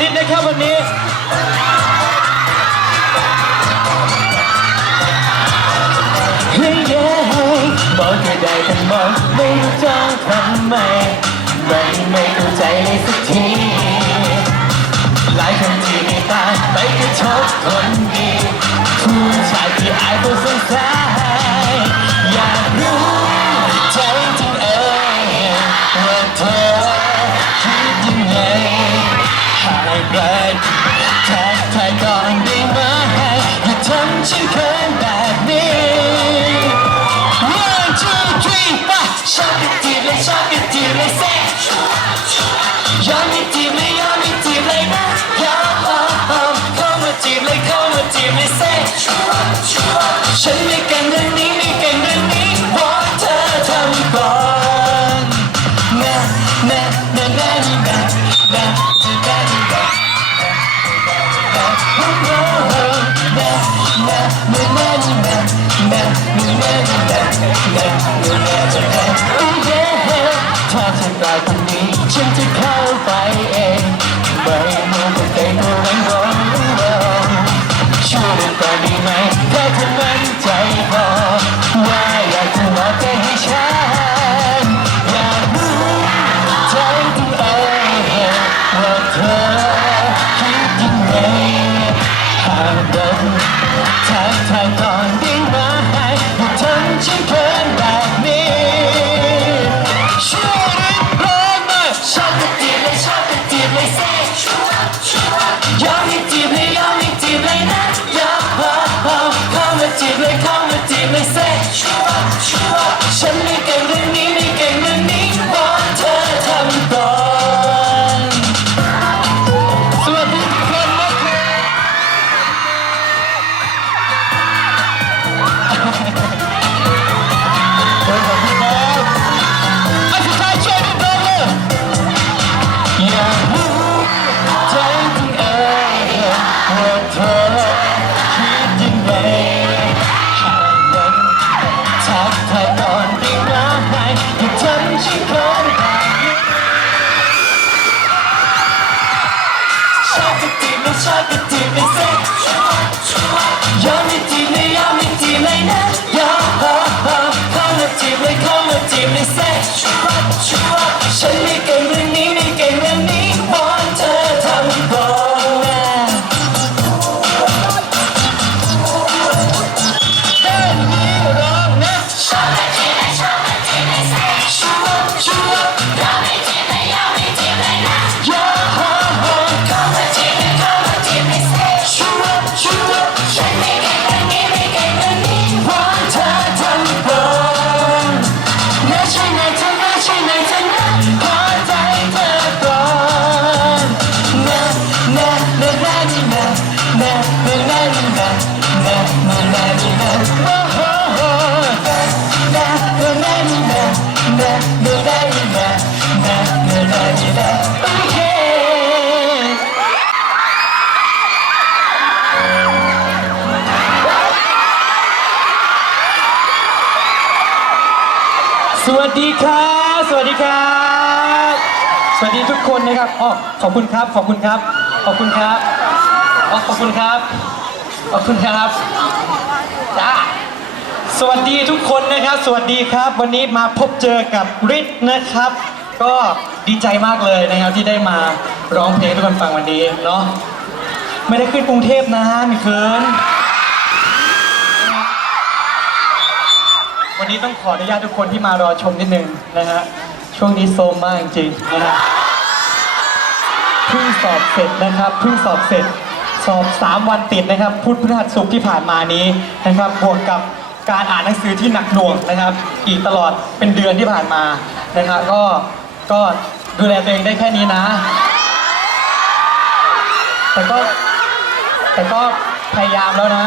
นิดนะครับวันนี้เฮ้ยเย้บอกก็ได้แต่มองไม่รู้จะทำไมไมันไม่เข้าใจเลยสักที หลายคนที่มีตาไปกระทบคนดีผู้ชายที่อายตัวสงสัย เลยเซ่ยอมม่จีบเลยยอมม่จีบเลยนะยอมเข้ามาจีบเลยเข้ามาจีบเลยเซ่ฉันไม่เก่งเรื่องนี้ไม่เก่งเรื่องนี้บอกเธอทำก่อนนะนะนะนะนี่นะนะนะนะนี่ นะนะโอ้โหนะนะนะนนี้เย่ถ้าเธอกลายคนนี้ฉันจะเข้าไปเองไม่มัวแต่ใจตัวเองร้องร้องช่วยกันก่อนดีไหม บไสวัสดีครับ สวัสดีครับ สวัสดีทุกคนนะครับอ๋อขอบคุณครับ ขอบคุณครับ ขอบคุณครับอ๋อขอบคุณครับ ขอบคุณครับ จ้า สวัสดีทุกคนนะครับ สวัสดีครับ วันนี้มาพบเจอกับฤทธิ์นะครับ ก็ดีใจมากเลยนะครับที่ได้มาร้องเพลงให้ทุกคนฟังวันนี้เนาะไม่ได้ขึ้นกรุงเทพนะมีเคินวันนี้ต้องขออนุญาตทุกคนที่มารอชมนิดนึงนะฮะช่วงนี้โซมมากจริงๆนะฮะเพิ่งสอบเสร็จนะครับเพิ่งสอบเสร็จสอบ 3 วันติดนะครับ พุธพฤหัสศุกร์ที่ผ่านมานี้นะครับบวกกับ การอ่านหนังสือที่หนักหน่วงนะครับ อีกตลอดเป็นเดือนที่ผ่านมานะครับก็ก็ดูแลตัวเองได้แค่นี้นะ แต่ก็แต่ก็พยายามแล้วนะ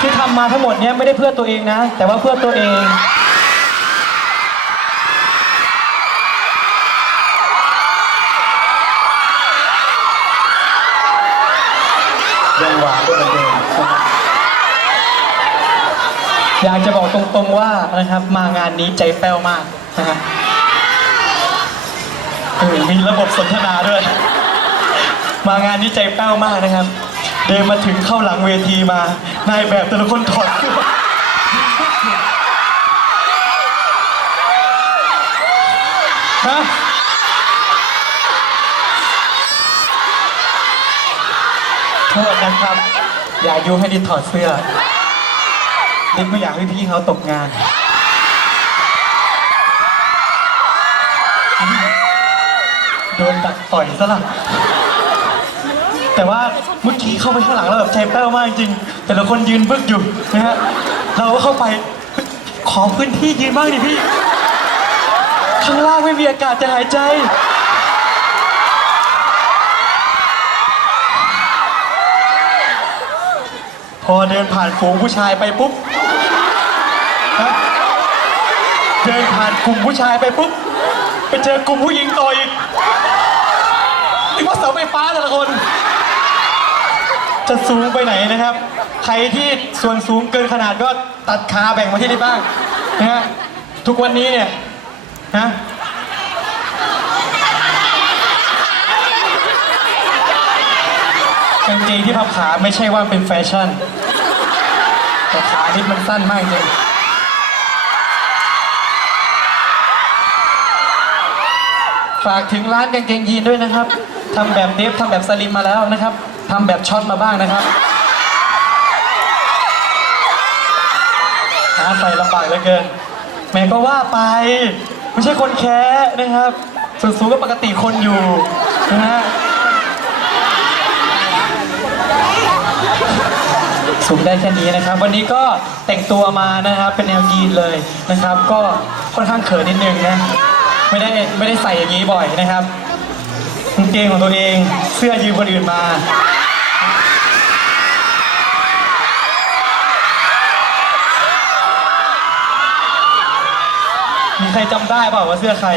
ที่ทำมาทั้งหมดเนี้ยไม่ได้เพื่อตัวเองนะ แต่ว่าเพื่อตัวเองยังหวานก็เหมือนเดิม อยากจะบอกตรงๆว่านะครับมางานนี้ใจแป้วมากนะฮะเออมีระบบสนทนาด้วย มางานนี้ใจแป้วมากนะครับ เดินมาถึงเข้าหลังเวทีมานายแบบแต่ละคนถอดเสื้อฮะโทษนะครับ อย่ายุให้ดิถอดเสื้อ ดิไม่อยากให้พี่เขาตกงาน โดนดักต่อยซะละแต่ว่าเมื่อกี้เข้าไปข้างหลังแล้วแบบใจแป้วมากจริง แต่ละคนยืนบึกอยู่นะฮะ เราก็เข้าไปขอพื้นที่ยืนบ้างดิพี่ ข้างล่างไม่มีอากาศจะหายใจ พอเดินผ่านฝูงผู้ชายไปปุ๊บฮะเดินผ่านกลุ่มผู้ชายไปปุ๊บไปเจอกลุ่มผู้หญิงต่ออีกนึกว่าเสาไฟฟ้าแต่ละคน จะสูงไปไหนนะครับ ใครที่ส่วนสูงเกินขนาดก็ตัดขาแบ่งมาที่นี่บ้างนะฮะทุกวันนี้เนี่ยนะกางเกงที่พับขาไม่ใช่ว่าเป็นแฟชั่น แต่ขาที่มันสั้นมากจริง ฝากถึงร้านกางเกงยีนด้วยนะครับทำแบบเดฟทำแบบสลิมมาแล้วนะครับทำแบบช็อตมาบ้างนะครับหาใส่ลำบากเหลือเกินแม่ก็ว่าไป ไม่ใช่คนแค้นะครับส่วนสูงก็ปกติคนอยู่นะฮะสูงได้แค่นี้นะครับ วันนี้ก็แต่งตัวมานะครับเป็นแนวยีนเลยนะครับ ก็ค่อนข้างเขินนิดนึงนะ ไม่ได้ไม่ได้ใส่อย่างนี้บ่อยนะครับกางเกงของตัวเองเสื้อยืมคนอื่นมามีใครจำได้เปล่าว่าเสื้อใคร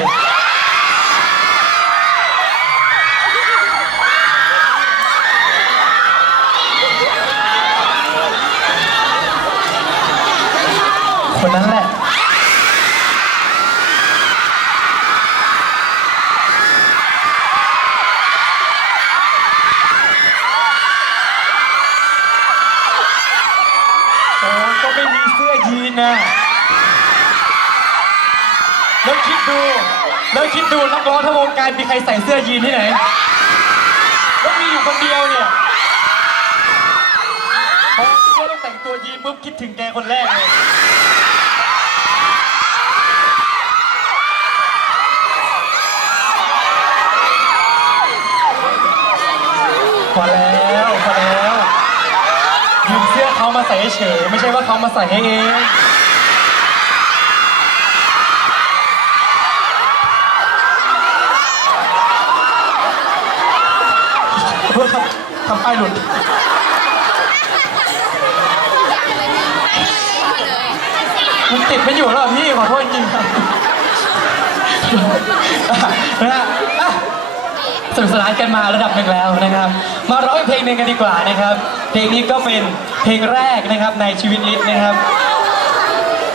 คนนั้นแหละ โอ้ก็ไม่มี เสื้อยีนนะแล้วคิดดู แล้วคิดดูนักร้องทั้งวงการมีใครใส่เสื้อยีนที่ไหนแล้วมีอยู่คนเดียวเนี่ยพอว่าต้องแต่งตัวยีนปุ๊บคิดถึงแกคนแรกเลย พอแล้วพอแล้วยืมเสื้อเขามา ใส่เฉยไม่ใช่ว่าเขามาใส่ให้เองทำป้ายหลุดมันติดไม่อยู่แล้วพี่ขอโทษจริงครับนะฮะสนุกสนานกันมาระดับหนึ่งแล้วนะครับ มาร้องเพลงหนึ่งกันดีกว่านะครับ เพลงนี้ก็เป็นเพลงแรกนะครับในชีวิตลิศนะครับ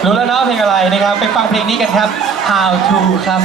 รู้แล้วเนาะเพลงอะไรนะครับ ไปฟังเพลงนี้กันครับ How to ครับ